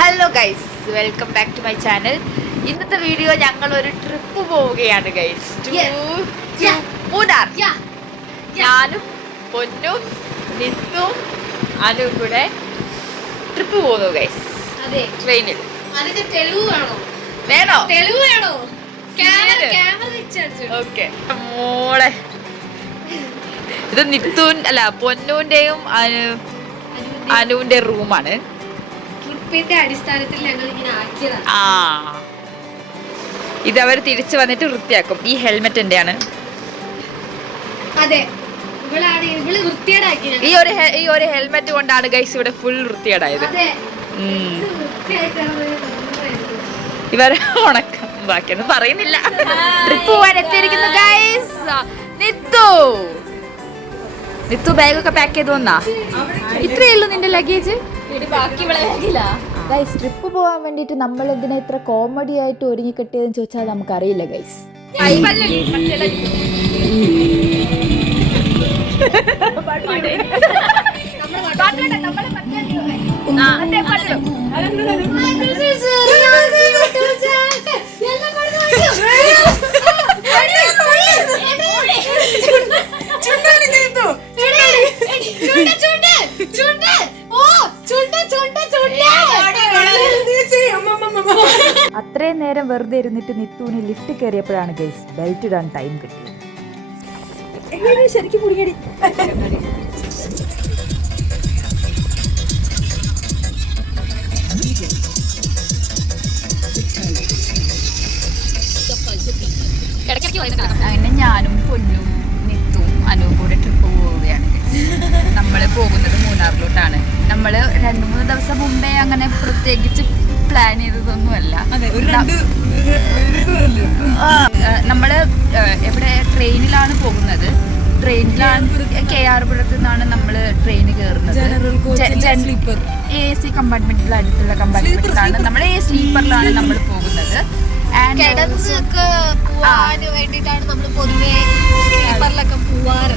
Hello guys, welcome back to my channel. ഇന്നത്തെ video ഞങ്ങൾ ഒരു ട്രിപ്പ് പോവുകയാണ് ഗൈസ്. മൂന്നാർ. ഞാനും പൊന്നും നിത്തും അനുവും കൂടെ ട്രിപ്പ് പോകുന്നു ഗൈസ്. ട്രെയിനിൽ. വേണോ? ഓക്കെ മോളെ, ഇത് നിത്തുൻ അല്ല പൊന്നൂന്റെയും അനുവിന്റെ റൂമാണ്. അടിസ്ഥാനത്തിൽ ഞങ്ങൾ ഇങ്ങനെ ആക്കിയതാണ്. ഇത് അവർ തിരിച്ചു വന്നിട്ട് വൃത്തിയാക്കും. ഈ ഹെൽമെറ്റ് എന്റെയാണ്. അതെ, ഈ ഒരു ഹെൽമെറ്റ് കൊണ്ടാണ് ഗൈസ് ഇവിടെ ഫുൾ വൃത്തിയേടായത്. ഇവർ ഉണക്കം ബാക്കിയൊന്നും പറയുന്നില്ല. ട്രിപ്പ് പോവാൻ എത്തിയിരിക്കുന്നു ഗൈസ്. നിത്തു ബാഗൊക്കെ പാക്ക് ചെയ്ത് വന്നാ? ഇത്രയേ ഉള്ളൂ നിന്റെ ലഗേജ്? ഗൈസ്, ട്രിപ്പ് പോകാൻ വേണ്ടിയിട്ട് നമ്മൾ എന്തിനാ ഇത്ര കോമഡി ആയിട്ട് ഒരുങ്ങി കെട്ടിയതെന്ന് ചോദിച്ചാൽ നമുക്കറിയില്ല ഗൈസ്. അത്രയും നേരം വെറുതെ ഇരുന്നിട്ട് നിത്തുവിന് ലിഫ്റ്റ് കയറിയപ്പോഴാണ് ഗൈസ് ബെൽറ്റ് ഇടാൻ ടൈം കിട്ടിയത്. ശരിക്കും കുടിക്കടി. അങ്ങനെ ഞാനും പൊന്നും നിത്തും അനുവും കൂടെ ട്രിപ്പ് പോവുകയാണ്. നമ്മൾ പോകുന്നത് മൂന്നാറിലോട്ടാണ്. നമ്മൾ 2-3 ദിവസം മുമ്പേ അങ്ങനെ പ്രത്യേകിച്ച് പ്ലാൻ ചെയ്തതൊന്നുമല്ല. നമ്മള് എവിടെ ട്രെയിനിലാണ് പോകുന്നത്. KR പുരത്ത് നിന്നാണ് നമ്മള് ട്രെയിൻ കയറുന്നത്. AC കമ്പാർട്ട്മെന്റിൽ അടുത്തുള്ള കമ്പാർട്ട്മെന്റിലാണ് നമ്മൾ. സ്ലീപ്പറിലാണ് നമ്മൾ പോകുന്നത്. വേണ്ടിട്ടാണ് നമ്മൾ പൊതുവെ സ്ലീപ്പറിലൊക്കെ പോവാറ്.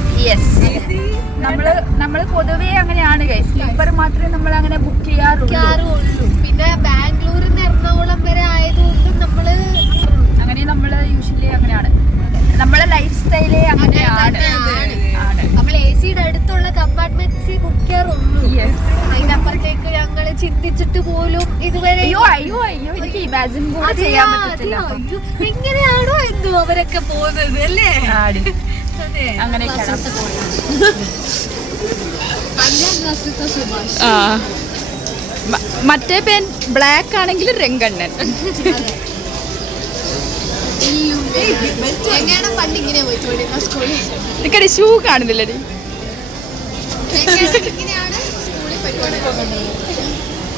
നമ്മള് പൊതുവേ അങ്ങനെയാണ് ഗൈസ്. സ്ലീപ്പർ മാത്രമേ നമ്മൾ അങ്ങനെ ബുക്ക് ചെയ്യാറുള്ളൂ. പിന്നെ ബാംഗ്ലൂരിൽ നിന്ന് എറണാകുളം വരെ ആയതുകൊണ്ട് നമ്മള് യൂഷ്വലി അങ്ങനെയാണ്. നമ്മളെ ലൈഫ് സ്റ്റൈലേ അങ്ങനെയാണ്. നമ്മൾ ACയുടെ അടുത്തുള്ള കമ്പാർട്ട്മെന്റ്സ് ബുക്ക് ചെയ്യാറുള്ളൂ. അതിനപ്പുറത്തേക്ക് ഞങ്ങള് ചിന്തിച്ചിട്ട് പോലും ഇതുവരെ എനിക്ക് ഇമാജിൻ പോലും ചെയ്യാൻ പറ്റത്തില്ല. എങ്ങനെയാണോ എന്തോ അവരൊക്കെ പോകുന്നത് അല്ലേ? അങ്ങനെയൊക്കെയാണ്. മറ്റേ പേൻ ബ്ലാക്ക് ആണെങ്കിൽ രംഗണ്ണൻ. നിക്കടി ഷൂ കാണുന്നില്ലടി.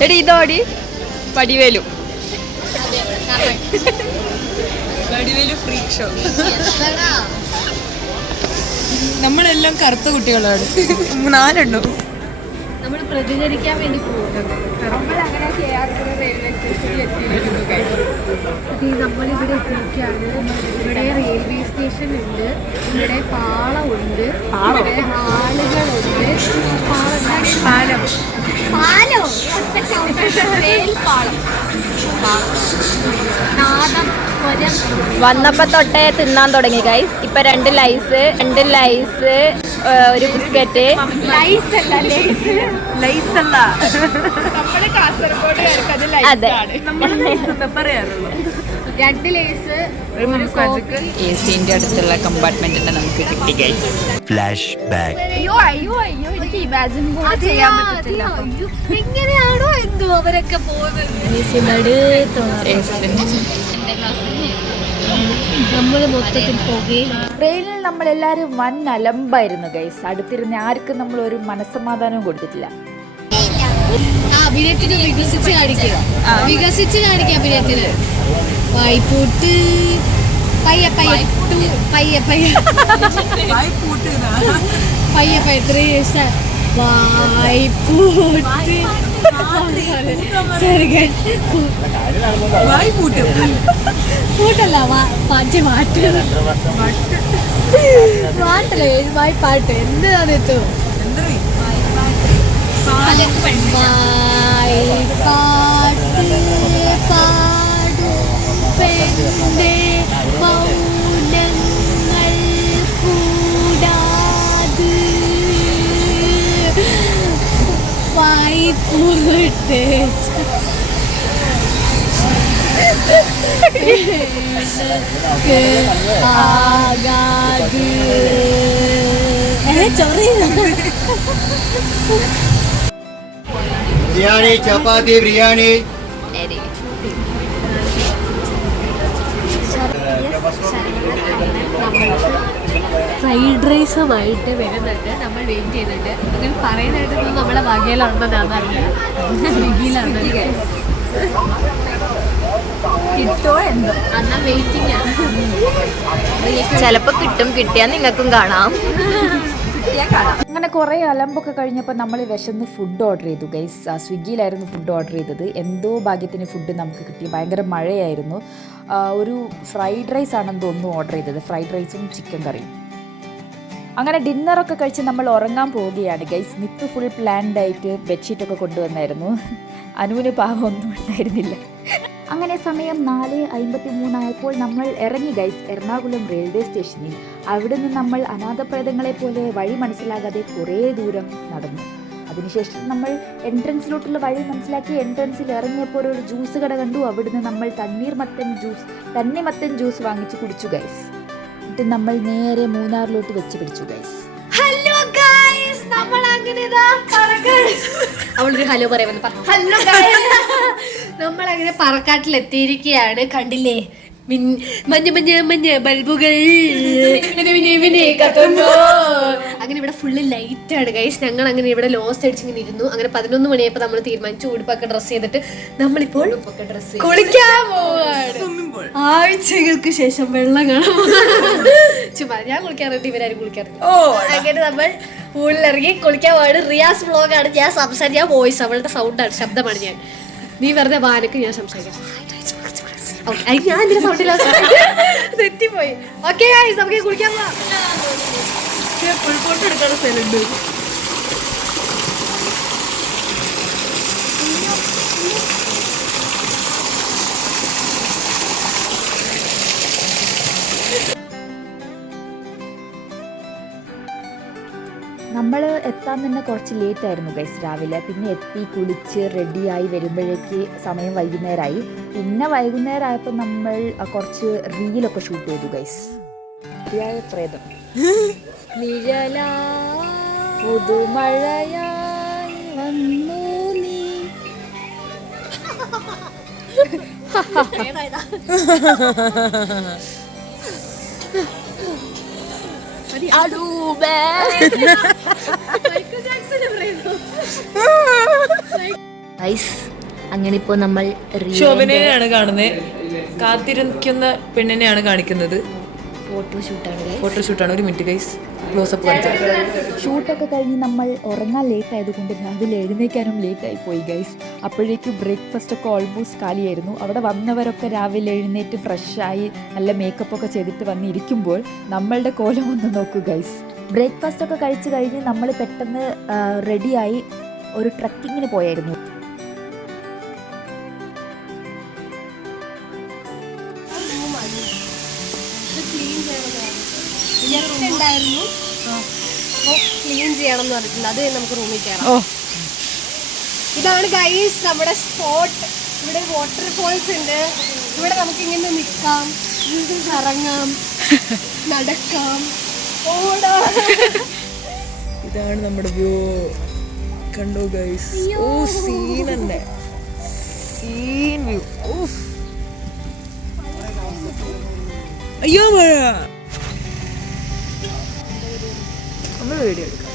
എടി ഇതോടി വടിവേലു ഫ്രീക്ക് ഷോ. നമ്മളെല്ലാം കറുത്ത കുട്ടികളാണ്. 4 നമ്മൾ പ്രതികരിക്കാൻ വേണ്ടി പോകുന്നത്. നമ്മളിവിടെ എത്തിയിരിക്കുകയാണ്. ഇവിടെ റെയിൽവേ സ്റ്റേഷൻ ഉണ്ട്, ഇവിടെ പാളമുണ്ട്, ഇവിടെ ആളുകളുണ്ട്. വന്നപ്പോ തൊട്ടേ തിന്നാൻ തുടങ്ങി ഗൈസ്. ഇപ്പൊ 2 ലൈസ്, ഒരു ബിസ്ക്കറ്റ്. അതെ, പറയാറുള്ളൂ. 2 ലേസ്, ACന്റെ അടുത്തുള്ള കമ്പാർട്ട്മെന്റിൽ നമുക്ക് കിട്ടി ഗൈസ്. Flash back. എനിക്ക് ഇമാജിൻ പോലും ചെയ്യാൻ പറ്റത്തില്ല. എങ്ങനെയാണോ എന്തോ അവരൊക്കെ പോകുന്നത്. നമ്മള് മൊത്തത്തിൽ പോകുകയും ട്രെയിനിൽ നമ്മൾ എല്ലാരും വൻ അലമ്പായിരുന്നു ഗൈസ്. അടുത്തിരുന്ന് ആർക്കും നമ്മൾ ഒരു മനസ്സമാധാനവും കൊടുത്തിട്ടില്ല. അഭിനയത്തിന് വികസിച്ച് കാണിക്കുക അഭിനയത്തിന്. വായ്പൂട്ട് പയ്യ 3 years പൂട്ടല്ല പാട്ടല്ലേ വായ്പാട്ട്. എന്താണ് വായ്പാട്ട് ബിരിയാണി, ചപ്പാത്തി, ബിരിയാണി. ഫ്രൈഡ് റൈസുമായിട്ട് വരുന്നുണ്ട്. നമ്മൾ വെയിറ്റ് ചെയ്യുന്നുണ്ട്. നിങ്ങൾ പറയുന്നതായിട്ട് നമ്മളെ വകയിലാണെന്നാണ് അറിയാം. സ്വിഗ്ഗിയിലാണ് കിട്ടോ എന്തോ അന്നാ വെയിറ്റിംഗ് ആണ്. ചിലപ്പോ കിട്ടും, കിട്ടിയാൽ നിങ്ങൾക്കും കാണാം. അങ്ങനെ കുറേ അലമ്പൊക്കെ കഴിഞ്ഞപ്പോൾ നമ്മൾ വിശന്ന് ഫുഡ് ഓർഡർ ചെയ്തു ഗൈസ്. സ്വിഗ്ഗിയിലായിരുന്നു ഫുഡ് ഓർഡർ ചെയ്തത്. എന്തോ ഭാഗ്യത്തിന് ഫുഡ് നമുക്ക് കിട്ടി. ഭയങ്കര മഴയായിരുന്നു. ഒരു ഫ്രൈഡ് റൈസ് ആണെന്ന് തോന്നുന്നു ഓർഡർ ചെയ്തത്. ഫ്രൈഡ് റൈസും ചിക്കൻ കറിയും. അങ്ങനെ ഡിന്നറൊക്കെ കഴിച്ച് നമ്മൾ ഉറങ്ങാൻ പോവുകയാണ് ഗൈസ്. നിത്ത് ഫുൾ പ്ലാൻഡ് ആയിട്ട് ബെഡ്ഷീറ്റൊക്കെ കൊണ്ടുവന്നായിരുന്നു. അനുവിന് പാവമൊന്നും ഉണ്ടായിരുന്നില്ല. അങ്ങനെ സമയം 4:53 ആയപ്പോൾ നമ്മൾ ഇറങ്ങി ഗൈസ് എറണാകുളം റെയിൽവേ സ്റ്റേഷനിൽ. അവിടെ നിന്ന് നമ്മൾ അനാഥപ്രേതങ്ങളെ പോലെ വഴി മനസ്സിലാകാതെ കുറേ ദൂരം നടന്നു. അതിനുശേഷം നമ്മൾ എൻട്രൻസിലോട്ടുള്ള വഴി മനസ്സിലാക്കി എൻട്രൻസിൽ ഇറങ്ങിയപ്പോൾ ഒരു ജ്യൂസ് കട കണ്ടു. അവിടുന്ന് നമ്മൾ തണ്ണിമത്തൻ ജ്യൂസ് വാങ്ങിച്ച് കുടിച്ചു ഗൈസ്. എന്നിട്ട് നമ്മൾ നേരെ മൂന്നാറിലോട്ട് വെച്ച് പിടിച്ചു ഗൈസ്. ഹലോ ഗൈസ്, നമ്മൾ അങ്ങനെ അവളൊരു ഹലോ പറയാമെന്ന് പറഞ്ഞു. ഹലോ നമ്മൾ അങ്ങനെ പറക്കാട്ടിൽ എത്തിയിരിക്കുകയാണ്. കണ്ടില്ലേ മഞ്ഞ ബൾബുകൾ അങ്ങനെ ഇവിടെ ഫുള്ള് ലൈറ്റ് ആണ് ഗൈസ്. ഞങ്ങൾ അങ്ങനെ ഇവിടെ ലോസ്റ്റ് അടിച്ചിങ്ങനെ ഇരുന്നു. അങ്ങനെ 11 മണിയായപ്പോൾ നമ്മൾ തീരുമാനിച്ചു ഉടുപ്പൊക്കെ ഡ്രസ് ചെയ്തിട്ട് നമ്മളിപ്പോൾ കുളിക്കാൻ പോവാണ്. ആഴ്ചകൾക്ക് ശേഷം വെള്ളം കാണാൻ ചുമ്മാ ഞാൻ കുളിക്കാറുണ്ട്, ഇവരാരും കുളിക്കാറുണ്ട്. അങ്ങനെ നമ്മൾ പൂളിലിറങ്ങി കുളിക്കാൻ പോവാണ്. റിയാസ് വ്ലോഗാണ്. ഞാൻ സംസാരിക്കാൻ വോയിസ്, അവളുടെ സൗണ്ടാണ്, ശബ്ദമാണ് ഞാൻ. നീ വെറുതെ വാനക്ക് ഞാൻ സംസാരിക്കാം. ഞാൻ ഇതിന്റെ സൗണ്ടില്ല തെറ്റിപ്പോയി. ഓക്കെ നമുക്ക് കുളിക്കാൻ പോവാം. ഫോട്ടോ എടുക്കാനുള്ള സ്ഥലമുണ്ട്. നമ്മൾ എത്താൻ തന്നെ കുറച്ച് ലേറ്റ് ആയിരുന്നു ഗൈസ് രാവിലെ. പിന്നെ എത്തി കുളിച്ച് റെഡിയായി വരുമ്പോഴേക്ക് സമയം വൈകുന്നേരമായി. പിന്നെ വൈകുന്നേരം ആയപ്പോൾ നമ്മൾ കുറച്ച് റീലൊക്കെ ഷൂട്ട് ചെയ്തു ഗൈസ്. ശരിയായ പ്രേതം നിഴലാ പുതുമഴയായി വന്നു നീ. അങ്ങനെ ഇപ്പോ നമ്മൾ ശോഭനയാണ് കാണുന്നത്. കാത്തിരിക്കുന്ന പെണ്ണിനെയാണ് കാണിക്കുന്നത്. ഫോട്ടോഷൂട്ടാണ്. ഒരു മിനിറ്റ് ഗൈസ്, ക്ലോസപ്പ് കാണിച്ചാൽ. ഷൂട്ടൊക്കെ കഴിഞ്ഞ് നമ്മൾ ഉറങ്ങാൻ ലേറ്റ് ആയതുകൊണ്ട് രാവിലെ എഴുന്നേക്കാനും ലേറ്റായി പോയി ഗൈസ്. അപ്പോഴേക്കും ബ്രേക്ക്ഫാസ്റ്റ് ഒക്കെ ഓൾമോസ്റ്റ് കാലിയായിരുന്നു. അവിടെ വന്നവരൊക്കെ രാവിലെ എഴുന്നേറ്റ് ഫ്രഷായി നല്ല മേക്കപ്പൊക്കെ ചെയ്തിട്ട് വന്നിരിക്കുമ്പോൾ നമ്മളുടെ കോലം ഒന്ന് നോക്കൂ ഗൈസ്. ബ്രേക്ക്ഫാസ്റ്റ് ഒക്കെ കഴിച്ച് കഴിഞ്ഞ് നമ്മൾ പെട്ടെന്ന് റെഡിയായി ഒരു ട്രക്കിങ്ങിന് പോയായിരുന്നു. ഉണ്ടായിരുന്നു ക്ലീൻ ചെയ്യണം എന്ന് പറഞ്ഞിട്ടുണ്ട്. അത് നമുക്ക് റൂമിൽ കയറാം. ഇതാണ് ഗൈസ് നമ്മുടെ സ്പോട്ട്. ഇവിടെ വാട്ടർഫോൾസ് ഉണ്ട്. ഇവിടെ നമുക്ക് ഇങ്ങനെ നിൽക്കാം, കറങ്ങാം, നടക്കാം, ഓടാം. ഇതാണ് നമ്മുടെ വ്യൂ. കണ്ടോ ഗൈസ്? ഓ സീൻ തന്നെ, സീൻ വ്യൂ. അയ്യോ മഴ. നമ്മൾ വീഡിയോ എടുക്കാം.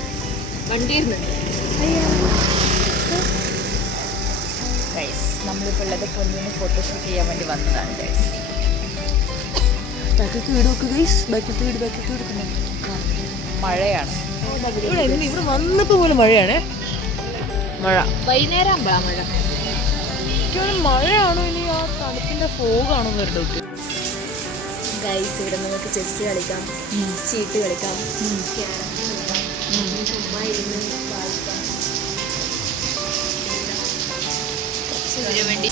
ഗൈസ് നമ്മളിപ്പോൾ ഉള്ളത് പൊന്നിന് ഫോട്ടോഷൂട്ട് ചെയ്യാൻ വേണ്ടി വന്നതാണ് ഗൈസ്. ബാക്കിലത്തെ വീട് നോക്ക് ഗൈസ്. ബാക്കിലത്തെ വീട് മഴയാണ് ഇവിടെ വന്നപ്പോ പോലെ മഴയാണ്. മഴ വൈകുന്നേരം ആകുമ്പോഴാണ് മഴ. മഴയാണോ ഇനി ആ തണുപ്പിന്റെ ഫോഗാണോ എന്നൊരു ഡൗട്ട്. ഗൈസ് ഇവിടെ നമുക്ക് ചെസ് കളിക്കാം, ചീട്ട് കളിക്കാം, ചുമ്മാ ഇരുന്ന് വായിക്കാം. വേണ്ടി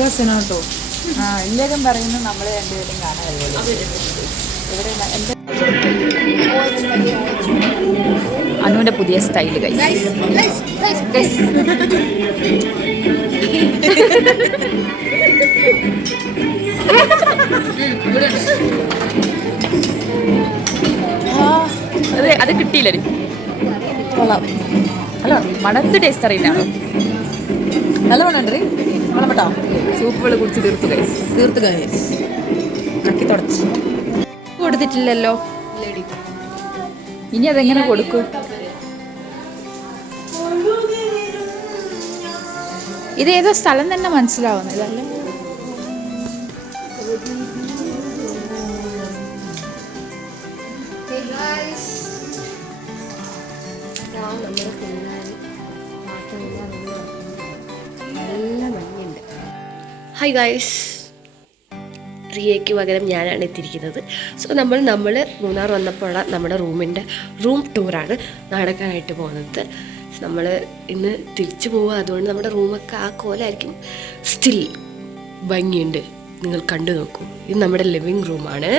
കസിനാട്ടോ. എല്ലാവരും പറയുന്നു നമ്മൾ രണ്ടുപേരും കാണാൻ ഇവിടെ അനുവിന്റെ പുതിയ സ്റ്റൈല് ഗൈസ്. അതെ, അത് കിട്ടിയില്ലേ? കൊള്ളാം. അല്ല, മണത്ത് ടേസ്റ്റ് അറിയില്ല. നല്ല മണമുണ്ട് മണപ്പെട്ടോ. സൂപ്പുകൾ കുടിച്ച് തീർത്തു ഗൈസ്. തീർത്ത് ഗൈസ്. ആക്കി തുടച്ച് കൊടുത്തിട്ടില്ലല്ലോ. ഇനി അതെങ്ങനെ കൊടുക്കും? ഇത് ഏതോ സ്ഥലം തന്നെ മനസ്സിലാവുന്നില്ലല്ലേ? ഹായ് ഗായ്സ്, റിയയ്ക്ക് പകരം ഞാനാണ് എത്തിയിരിക്കുന്നത്. സോ നമ്മൾ മൂന്നാർ വന്നപ്പോൾ നമ്മുടെ റൂം ടൂറാണ് നടക്കാനായിട്ട് പോകുന്നത്. നമ്മൾ ഇന്ന് തിരിച്ചു പോവുക, അതുകൊണ്ട് നമ്മുടെ റൂമൊക്കെ ആ കോലായിരിക്കും. സ്റ്റിൽ ഭംഗിയുണ്ട്, നിങ്ങൾ കണ്ടു നോക്കൂ. ഇത് നമ്മുടെ ലിവിങ് റൂമാണ്.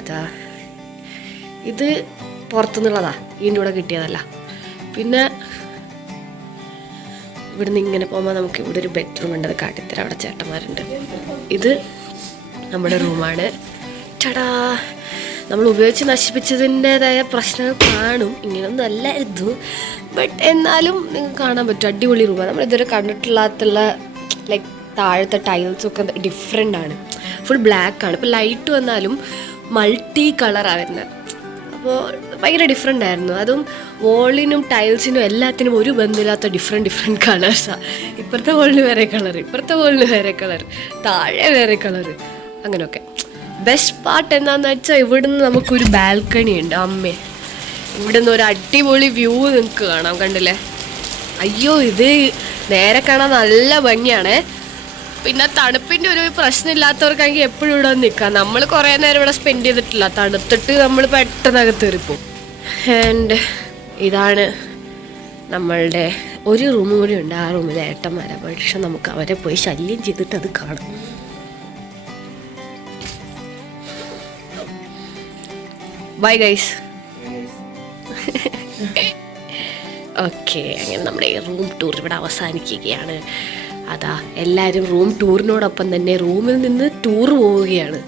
അതാ, ഇത് പുറത്തുനിന്നുള്ളതാ, ഇതിൻ്റെ കൂടെ കിട്ടിയതല്ല. പിന്നെ ഇവിടുന്ന് ഇങ്ങനെ പോകുമ്പോൾ നമുക്ക് ഇവിടെ ഒരു ബെഡ്റൂം ഉണ്ട്, അത് കാട്ടിത്തരാം. അവിടെ ചേട്ടന്മാരുണ്ട്. ഇത് നമ്മുടെ റൂമാണ്. ചടാ, നമ്മൾ ഉപയോഗിച്ച് നശിപ്പിച്ചതിൻ്റെതായ പ്രശ്നങ്ങൾ കാണും. ഇങ്ങനെയൊന്നും അല്ലായിരുന്നു, ബട്ട് എന്നാലും നിങ്ങൾക്ക് കാണാൻ പറ്റും. അടിപൊളി റൂമാണ്. നമ്മളിതുവരെ കണ്ടിട്ടില്ലാത്തുള്ള ലൈക്ക് താഴത്തെ ടൈൽസൊക്കെ ഡിഫറെൻ്റ് ആണ്. ഫുൾ ബ്ലാക്കാണ്. ഇപ്പോൾ ലൈറ്റ് വന്നാലും മൾട്ടി കളറാണ് വരുന്നത്. അപ്പോൾ ഭയങ്കര ഡിഫറെൻ്റ് ആയിരുന്നു. അതും വോളിനും ടൈൽസിനും എല്ലാത്തിനും ഒരു ബന്ധമില്ലാത്ത ഡിഫറെൻറ്റ് കളേഴ്സാണ്. ഇപ്പുറത്തെ വോളിന് വേറെ കളർ, ഇപ്പുറത്തെ വോളിന് വേറെ കളർ, താഴെ വേറെ കളർ, അങ്ങനെയൊക്കെ. ബെസ്റ്റ് പാർട്ട് എന്താണെന്ന് വെച്ചാൽ ഇവിടുന്ന് നമുക്കൊരു ബാൽക്കണി ഉണ്ട്. അമ്മേ, ഇവിടുന്ന് ഒരു അടിപൊളി വ്യൂ നിങ്ങൾക്ക് കാണാം. കണ്ടില്ലേ? അയ്യോ, ഇത് നേരെ കാണാൻ നല്ല ഭംഗിയാണേ. പിന്നെ തണുപ്പിൻ്റെ ഒരു പ്രശ്നമില്ലാത്തവർക്കാണെങ്കിൽ എപ്പോഴും ഇവിടെ വന്ന് നിൽക്കാം. നമ്മൾ കുറേ നേരം ഇവിടെ സ്പെൻഡ് ചെയ്തിട്ടില്ല. തണുത്തിട്ട് നമ്മൾ പെട്ടെന്ന് അകത്തേറിപ്പോവും. ആൻഡ് ഇതാണ് നമ്മളുടെ ഒരു റൂമും കൂടി ഉണ്ട്. ആ റൂമിൽ ഏട്ടന്മാരെ, പക്ഷെ നമുക്ക് അവരെ പോയി ശല്യം ചെയ്തിട്ട് അത് കാണാം. Bye guys. ഓക്കെ, അങ്ങനെ നമ്മുടെ ഈ റൂം ടൂർ ഇവിടെ അവസാനിക്കുകയാണ്. അതാ, എല്ലാവരും റൂം ടൂറിനോടൊപ്പം തന്നെ റൂമിൽ നിന്ന് ടൂർ പോവുകയാണ്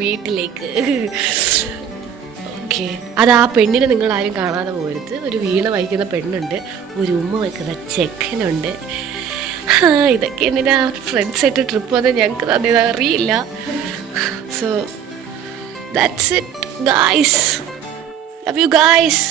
വീട്ടിലേക്ക്. ഓക്കെ, അത് ആ പെണ്ണിനെ നിങ്ങൾ ആരും കാണാതെ പോകരുത്. ഒരു വീണ വായിക്കുന്ന പെണ്ണുണ്ട്, ഒരു ഉമ്മ വയ്ക്കുന്ന ചെക്കനുണ്ട്. ഇതൊക്കെ എന്തിനാ ഫ്രണ്ട്സായിട്ട് ട്രിപ്പ് വന്നാൽ ഞങ്ങൾക്ക് തന്നെ അറിയില്ല. So that's it guys. Love you guys.